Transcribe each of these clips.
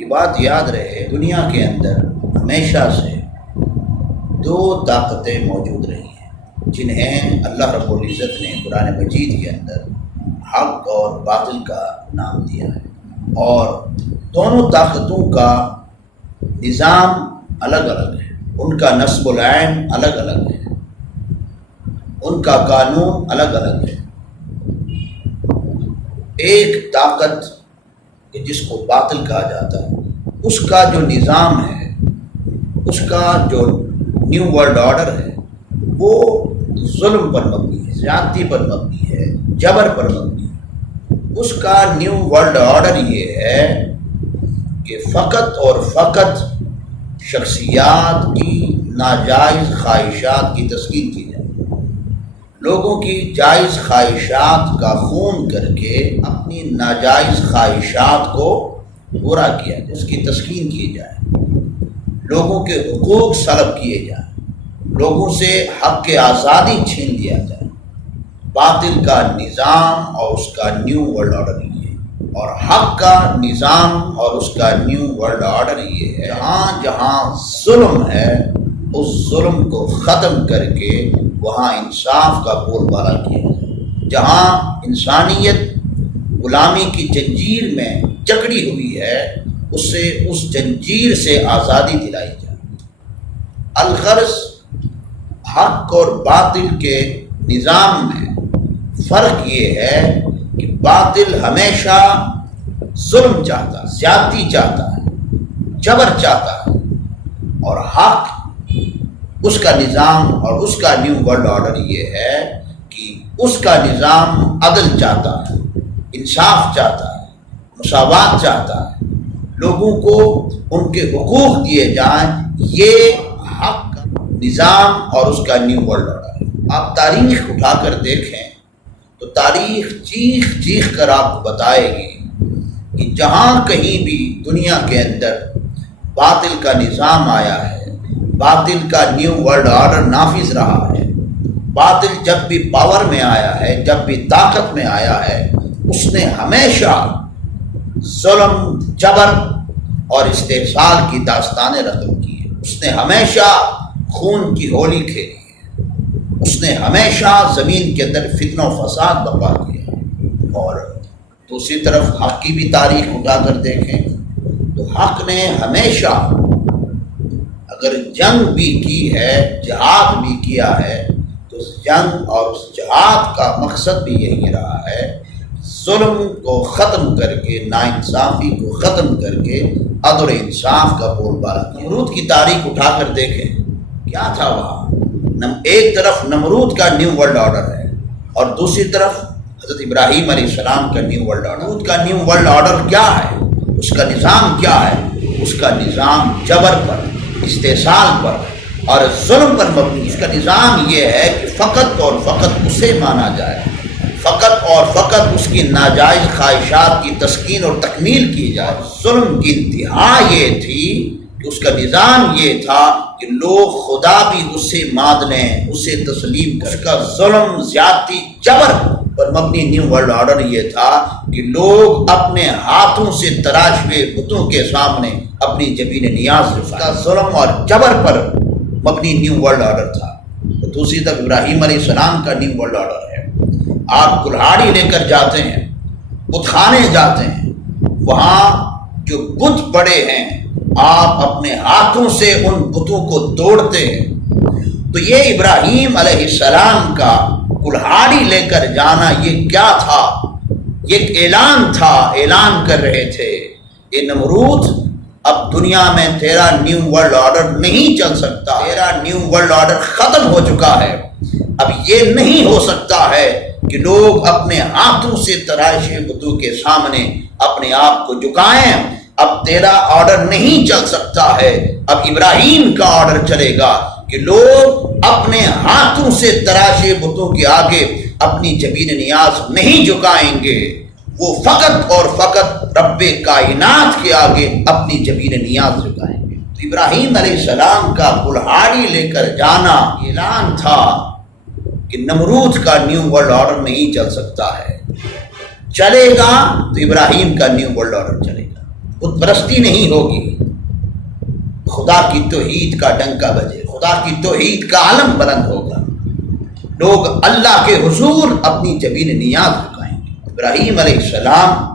یہ بات یاد رہے، دنیا کے اندر ہمیشہ سے دو طاقتیں موجود رہی ہیں جنہیں اللہ رب العزت نے قرآن مجید کے اندر حق اور باطل کا نام دیا ہے، اور دونوں طاقتوں کا نظام الگ الگ ہے، ان کا نصب العین الگ الگ ہے، ان کا قانون الگ الگ ہے۔ ایک طاقت کہ جس کو باطل کہا جاتا ہے، اس کا جو نظام ہے، اس کا جو نیو ورلڈ آرڈر ہے، وہ ظلم پر مبنی ہے، زیادتی پر مبنی ہے، جبر پر مبنی ہے۔ اس کا نیو ورلڈ آرڈر یہ ہے کہ فقط اور فقط شخصیات کی ناجائز خواہشات کی تسکین کی جائے، لوگوں کی جائز خواہشات کا خون کر کے اپنی ناجائز خواہشات کو پورا کیا جائے، اس کی تسکین کی جائے، لوگوں کے حقوق سلب کیے جائیں، لوگوں سے حق کے آزادی چھین لیا جائے۔ باطل کا نظام اور اس کا نیو ورلڈ آرڈر یہ ہے، اور حق کا نظام اور اس کا نیو ورلڈ آرڈر یہ ہے جہاں جہاں ظلم ہے اس ظلم کو ختم کر کے وہاں انصاف کا بول بالا کیا جائے، جہاں انسانیت غلامی کی جنجیر میں جکڑی ہوئی ہے اسے اس جنجیر سے آزادی دلائی جائے۔ الغرض حق اور باطل کے نظام میں فرق یہ ہے کہ باطل ہمیشہ ظلم چاہتا ہے، زیادتی چاہتا ہے، جبر چاہتا ہے، اور حق اس کا نظام اور اس کا نیو ورلڈ آرڈر یہ ہے کہ اس کا نظام عدل چاہتا ہے، انصاف چاہتا ہے، مساوات چاہتا ہے، لوگوں کو ان کے حقوق دیے جائیں۔ یہ حق کا نظام اور اس کا نیو ورلڈ آرڈر ہے۔ آپ تاریخ اٹھا کر دیکھیں تو تاریخ چیخ چیخ کر آپ کو بتائے گی کہ جہاں کہیں بھی دنیا کے اندر باطل کا نظام آیا ہے، باطل کا نیو ورلڈ آرڈر نافذ رہا ہے، باطل جب بھی پاور میں آیا ہے، جب بھی طاقت میں آیا ہے، اس نے ہمیشہ ظلم، جبر اور استحصال کی داستانیں رقم کی ہیں۔ اس نے ہمیشہ خون کی ہولی کھیلی ہے، اس نے ہمیشہ زمین کے اندر فتنہ و فساد برپا کیا ہے۔ اور دوسری طرف حق کی بھی تاریخ اٹھا کر دیکھیں تو حق نے ہمیشہ اگر جنگ بھی کی ہے، جہاد بھی کیا ہے، تو اس جنگ اور اس جہاد کا مقصد بھی یہی رہا ہے، ظلم کو ختم کر کے، ناانصافی کو ختم کر کے عدل و انصاف کا بول بالا کیا۔ نمرود کی تاریخ اٹھا کر دیکھیں کیا تھا وہاں۔ ایک طرف نمرود کا نیو ورلڈ آرڈر ہے اور دوسری طرف حضرت ابراہیم علیہ السلام کا نیو ورلڈ آرڈر۔ نمرود کا نیو ورلڈ آرڈر کیا ہے؟ اس کا نظام کیا ہے؟ اس کا نظام جبر پر، استحصال پر اور ظلم پر مبنی ہے۔ اس کا نظام یہ ہے کہ فقط اور فقط اسے مانا جائے، فقط اور فقط اس کی ناجائز خواہشات کی تسکین اور تکمیل کی جائے۔ ظلم کی انتہا یہ تھی کہ اس کا نظام یہ تھا کہ لوگ خدا بھی اسے مان لیں، اسے تسلیم کر۔ اس کا ظلم، زیادتی، جبر پر مبنی نیو ورلڈ آرڈر یہ تھا کہ لوگ اپنے ہاتھوں سے تراش ہوئے بتوں کے سامنے اپنی جبین نیاز رفعیں۔ اس کا ظلم اور جبر پر مبنی نیو ورلڈ آرڈر تھا۔ دوسری طرف ابراہیم علیہ السلام کا نیو ورلڈ آرڈر ہے، آپ کلہاڑی لے کر جاتے ہیں، بت خانے جاتے ہیں، وہاں جو بت پڑے ہیں آپ اپنے ہاتھوں سے ان بتوں کو توڑتے ہیں۔ تو یہ ابراہیم علیہ السلام کا کلہاڑی لے کر جانا یہ کیا تھا؟ یہ ایک اعلان تھا، اعلان کر رہے تھے کہ نمرود اب دنیا میں تیرا نیو ورلڈ آرڈر نہیں چل سکتا، تیرا نیو ورلڈ آرڈر ختم ہو چکا ہے۔ اب یہ نہیں ہو سکتا ہے کہ لوگ اپنے ہاتھوں سے تراشے بتوں کے سامنے اپنے آپ کو جھکائیں۔ اب تیرا آرڈر نہیں چل سکتا ہے، اب ابراہیم کا آرڈر چلے گا کہ لوگ اپنے ہاتھوں سے تراشے بتوں کے آگے اپنی جبین نیاز نہیں جھکائیں گے، وہ فقط اور فقط رب کائنات کے آگے اپنی جبین نیاز جھکائیں گے۔ تو ابراہیم علیہ السلام کا کلہاڑی لے کر جانا اعلان تھا کہ نمرود کا نیو ورلڈ آرڈر نہیں چل سکتا ہے، چلے گا تو ابراہیم کا نیو ورلڈ آرڈر چلے گا۔ بت پرستی نہیں ہوگی، خدا کی توحید کا ڈنکا بجے، خدا کی توحید کا علم بلند ہوگا، لوگ اللہ کے حضور اپنی جبین نیاز جھکائیں گے۔ ابراہیم علیہ السلام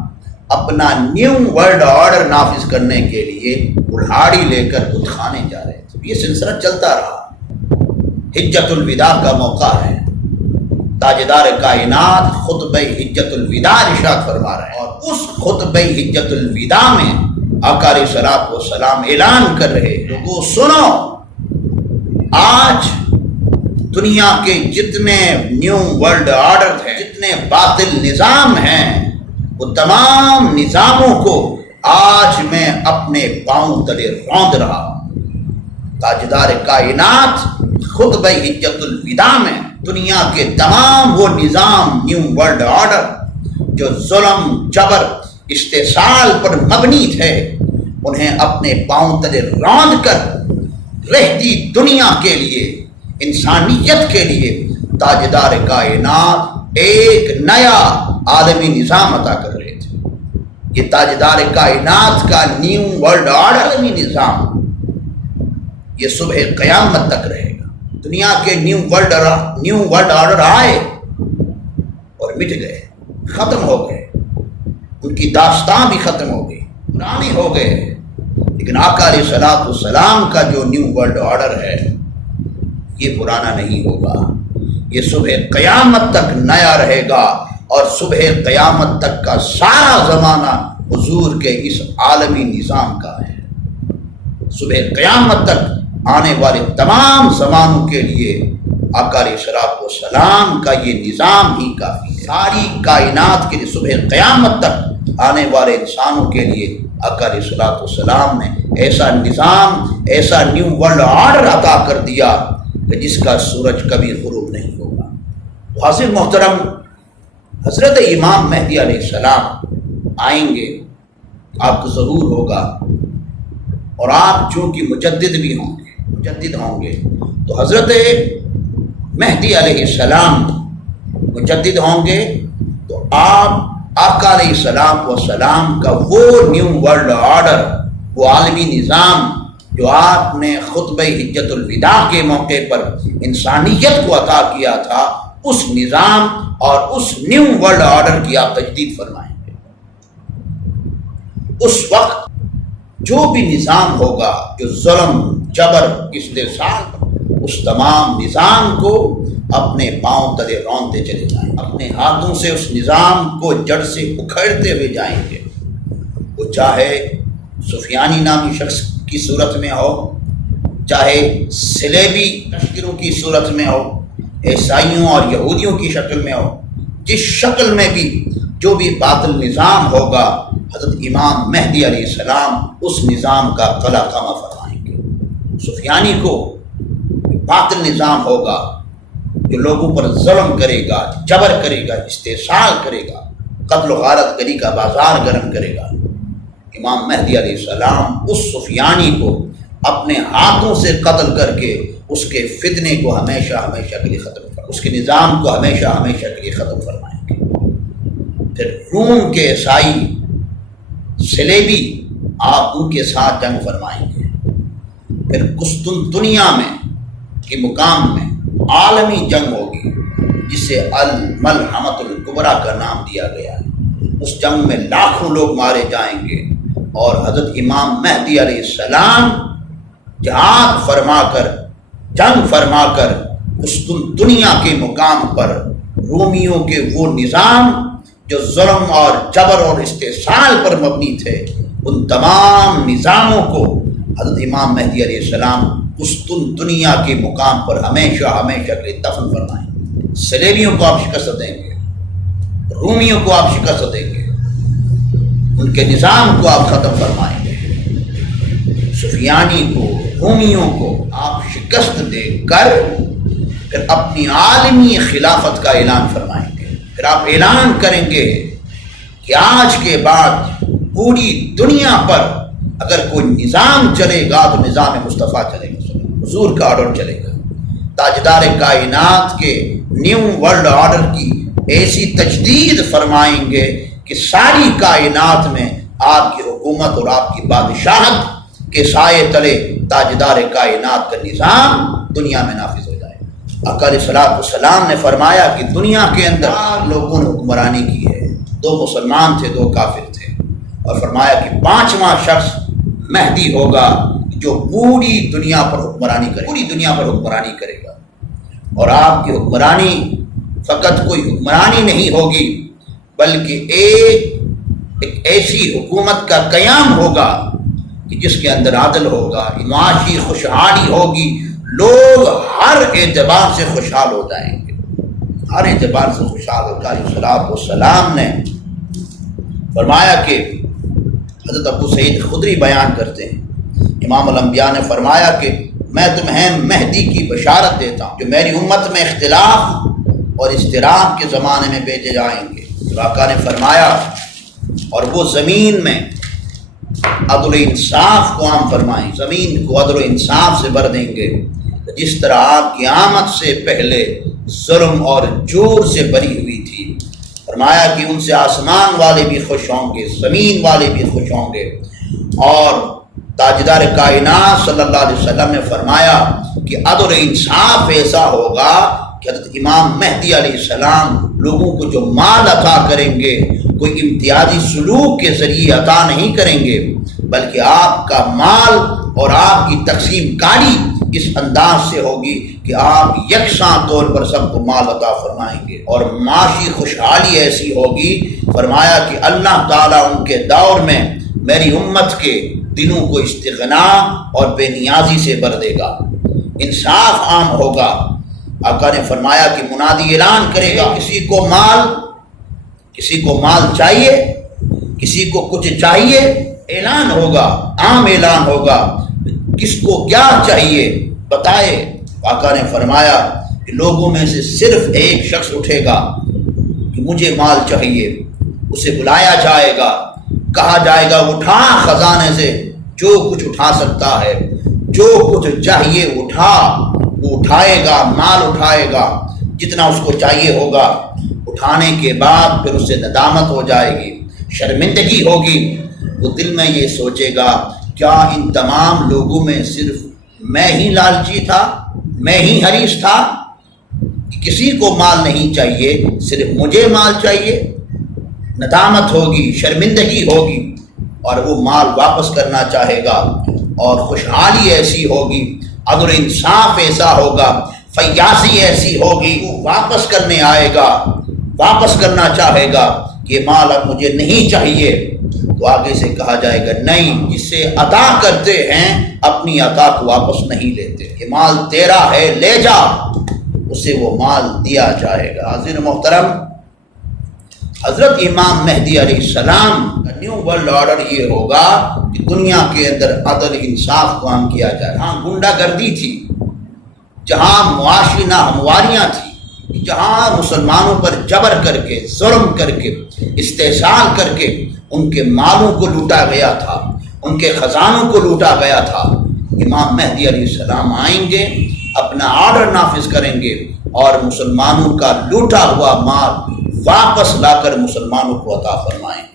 اپنا نیو ورلڈ آرڈر نافذ کرنے کے لیے کلہاڑی لے کر بت خانے جا رہے تھے، یہ سلسلہ چلتا رہا۔ حجت الوداع کا موقع ہے، تاجدار کائنات خطبہ حجت الوداع ارشاد فرما رہے ہیں، اور اس خطبہ حجت الوداع میں آقا علیہ الصلوۃ والسلام اعلان کر رہے، لوگوں سنو، آج دنیا کے جتنے نیو ورلڈ آرڈر ہیں، جتنے باطل نظام ہیں، وہ تمام نظاموں کو آج میں اپنے پاؤں تلے روند رہا ہوں۔ تاجدار کائنات خطبہ حجت الوداع میں دنیا کے تمام وہ نظام نیو ورلڈ آرڈر جو ظلم، جبر، استحصال پر مبنی تھے، انہیں اپنے پاؤں تلے روند کر رہتی دنیا کے لیے، انسانیت کے لیے تاجدار کائنات ایک نیا عالمی نظام عطا کر رہے تھے۔ یہ تاجدار کائنات کا نیو ورلڈ آرڈر عالمی نظام یہ صبح قیامت تک رہے گا۔ دنیا کے نیو ورلڈ آرڈر آئے اور مٹ گئے، ختم ہو گئے، ان کی داستان بھی ختم ہو گئی، پرانے ہو گئے، لیکن آقا علیہ الصلوۃ والسلام کا جو نیو ورلڈ آرڈر ہے یہ پرانا نہیں ہوگا، یہ صبح قیامت تک نیا رہے گا، اور صبح قیامت تک کا سارا زمانہ حضور کے اس عالمی نظام کا ہے۔ صبح قیامت تک آنے والے تمام زمانوں کے لیے آقا علیہ الصلوۃ والسلام کا یہ نظام ہی کافی ہے۔ ساری کائنات کے لیے صبح قیامت تک آنے والے انسانوں کے لیے آقا علیہ الصلوۃ والسلام نے ایسا نظام، ایسا نیو ورلڈ آرڈر عطا کر دیا کہ جس کا سورج کبھی غروب نہیں ہوگا۔ حاضر محترم، حضرت امام مہدی علیہ السلام آئیں گے، آپ کو ظہور ہوگا، اور آپ چونکہ مجدد ہوں گے تو حضرت مہدی علیہ السلام مجدد ہوں گے، تو آپ آقا علیہ السلام والسلام کا وہ نیو ورلڈ آرڈر، وہ عالمی نظام جو آپ نے خطبہ حجت الوداع کے موقع پر انسانیت کو عطا کیا تھا، اس نظام اور اس نیو ورلڈ آرڈر کی آپ تجدید فرمائیں گے۔ اس وقت جو بھی نظام ہوگا جو ظلم، جبر، استحصال، اس تمام نظام کو اپنے پاؤں تلے روندتے چلے جائیں، اپنے ہاتھوں سے اس نظام کو جڑ سے اکھڑتے ہوئے جائیں گے، وہ چاہے سفیانی نامی شخص کی صورت میں ہو، چاہے صلیبی لشکروں کی صورت میں ہو، عیسائیوں اور یہودیوں کی شکل میں ہو، جس شکل میں بھی جو بھی باطل نظام ہوگا، حضرت امام مہدی علیہ السلام اس نظام کا قلع خامہ فرمائیں گے۔ سفیانی کو باطل نظام ہوگا جو لوگوں پر ظلم کرے گا، جبر کرے گا، استحصال کرے گا، قتل و غارت گری کا بازار گرم کرے گا، امام مہدی علیہ السلام اس سفیانی کو اپنے ہاتھوں سے قتل کر کے اس کے فتنے کو ہمیشہ ہمیشہ کے لیے ختم فرمائیں، اس کے نظام کو ہمیشہ ہمیشہ کے لیے ختم فرمائیں گے۔ پھر روم کے عیسائی صلیبی آپ ان کے ساتھ جنگ فرمائیں گے۔ پھر قسطنطنیہ میں کے مقام میں عالمی جنگ ہوگی جسے الملحمۃ الکبریٰ کا نام دیا گیا ہے۔ اس جنگ میں لاکھوں لوگ مارے جائیں گے، اور حضرت امام مہدی علیہ السلام جہاد فرما کر، جنگ فرما کر قسطنطنیہ کے مقام پر رومیوں کے وہ نظام جو ظلم اور جبر اور استحصال پر مبنی تھے، ان تمام نظاموں کو حضرت امام مہدی علیہ السلام قسطنطنیہ کے مقام پر ہمیشہ ہمیشہ کے لیے دفن فرمائیں گے۔ صلیبیوں کو آپ شکست دیں گے، رومیوں کو آپ شکست دیں گے، ان کے نظام کو آپ ختم فرمائیں گے، سفیانی کو، رومیوں کو آپ شکست دے کر پھر اپنی عالمی خلافت کا اعلان فرمائیں گے۔ پھر آپ اعلان کریں گے کہ آج کے بعد پوری دنیا پر اگر کوئی نظام چلے گا تو نظام مصطفیٰ چلے گا، حضور کا آرڈر چلے گا۔ تاجدار کائنات کے نیو ورلڈ آرڈر کی ایسی تجدید فرمائیں گے کہ ساری کائنات میں آپ کی حکومت حکومت اور آپ کی بادشاہت کے سائے تلے تاجدار کائنات کا نظام دنیا میں نافذ ہو جائے۔ آقا علیہ السلام نے فرمایا کہ دنیا کے اندر 4 لوگوں نے حکمرانی کی ہے، 2 مسلمان تھے، 2 کافر تھے، اور فرمایا کہ 5واں شخص مہدی ہوگا جو پوری دنیا پر حکمرانی کرے، پوری دنیا پر حکمرانی کرے گا۔ اور آپ کی حکمرانی فقط کوئی حکمرانی نہیں ہوگی، بلکہ ایک ایسی حکومت کا قیام ہوگا کہ جس کے اندر عدل ہوگا، معاشی خوشحالی ہوگی، لوگ ہر اعتبار سے خوشحال ہو جائیں گے، ہر اعتبار سے خوشحال ہوگا۔ علیہ السلام نے فرمایا کہ حضرت ابو سعید خدری بیان کرتے ہیں، امام الانبیاء نے فرمایا کہ میں تمہیں مہدی کی بشارت دیتا ہوں جو میری امت میں اختلاف اور اضطراب کے زمانے میں بھیجے جائیں گے۔ آقا نے فرمایا اور وہ زمین میں عدل و انصاف کو عام فرمائیں، زمین کو عدل و انصاف سے بھر دیں گے، جس طرح آپ کی آمد سے پہلے ظلم اور جور سے بری ہوئی تھی۔ فرمایا کہ ان سے آسمان والے بھی خوش ہوں گے، زمین والے بھی خوش ہوں گے۔ اور تاجدار کائنات صلی اللہ علیہ وسلم نے فرمایا کہ عدل و انصاف ایسا ہوگا کہ حضرت امام مہدی علیہ السلام لوگوں کو جو مال عطا کریں گے کوئی امتیازی سلوک کے ذریعے عطا نہیں کریں گے، بلکہ آپ کا مال اور آپ کی تقسیم کاری اس انداز سے ہوگی کہ آپ یکساں طور پر سب کو مال عطا فرمائیں گے، اور معاشی خوشحالی ایسی ہوگی۔ فرمایا کہ اللہ تعالیٰ ان کے دور میں میری امت کے دلوں کو استغنا اور بے نیازی سے بھر دے گا، انصاف عام ہوگا۔ آقا نے فرمایا کہ منادی اعلان کرے گا، کسی کو مال چاہیے، کسی کو کچھ چاہیے، اعلان ہوگا، عام اعلان ہوگا، کس کو کیا چاہیے بتائے۔ آقا نے فرمایا کہ لوگوں میں سے صرف ایک شخص اٹھے گا کہ مجھے مال چاہیے، اسے بلایا جائے گا، کہا جائے گا اٹھا خزانے سے جو کچھ اٹھا سکتا ہے، جو کچھ چاہیے اٹھا، وہ اٹھائے گا، مال اٹھائے گا جتنا اس کو چاہیے ہوگا۔ اٹھانے کے بعد پھر اس سے ندامت ہو جائے گی، شرمندگی ہوگی، وہ دل میں یہ سوچے گا کیا ان تمام لوگوں میں صرف میں ہی لالچی تھا، میں ہی حریص تھا کہ کسی کو مال نہیں چاہیے، صرف مجھے مال چاہیے۔ ندامت ہوگی، شرمندگی ہوگی، اور وہ مال واپس کرنا چاہے گا، اور خوشحالی ایسی ہوگی، عدل و انصاف ایسا ہوگا، فیاضی ایسی ہوگی، وہ واپس کرنے آئے گا، واپس کرنا چاہے گا کہ مال اب مجھے نہیں چاہیے، تو آگے سے کہا جائے گا نہیں، جسے عطا کرتے ہیں اپنی عطا کو واپس نہیں لیتے، کہ مال تیرا ہے لے جا، اسے وہ مال دیا جائے گا۔ حاضرین محترم، حضرت امام مہدی علیہ السلام کا نیو ورلڈ آرڈر یہ ہوگا کہ دنیا کے اندر عدل انصاف قائم کیا جائے۔ ہاں گنڈا گردی تھی، جہاں معاشی ناہمواریاں تھیں، جہاں مسلمانوں پر جبر کر کے، ظلم کر کے، استحصال کر کے ان کے مالوں کو لوٹا گیا تھا، ان کے خزانوں کو لوٹا گیا تھا، امام مہدی علیہ السلام آئیں گے، اپنا آرڈر نافذ کریں گے، اور مسلمانوں کا لوٹا ہوا مال واپس لا کر مسلمانوں کو عطا فرمائیں گے۔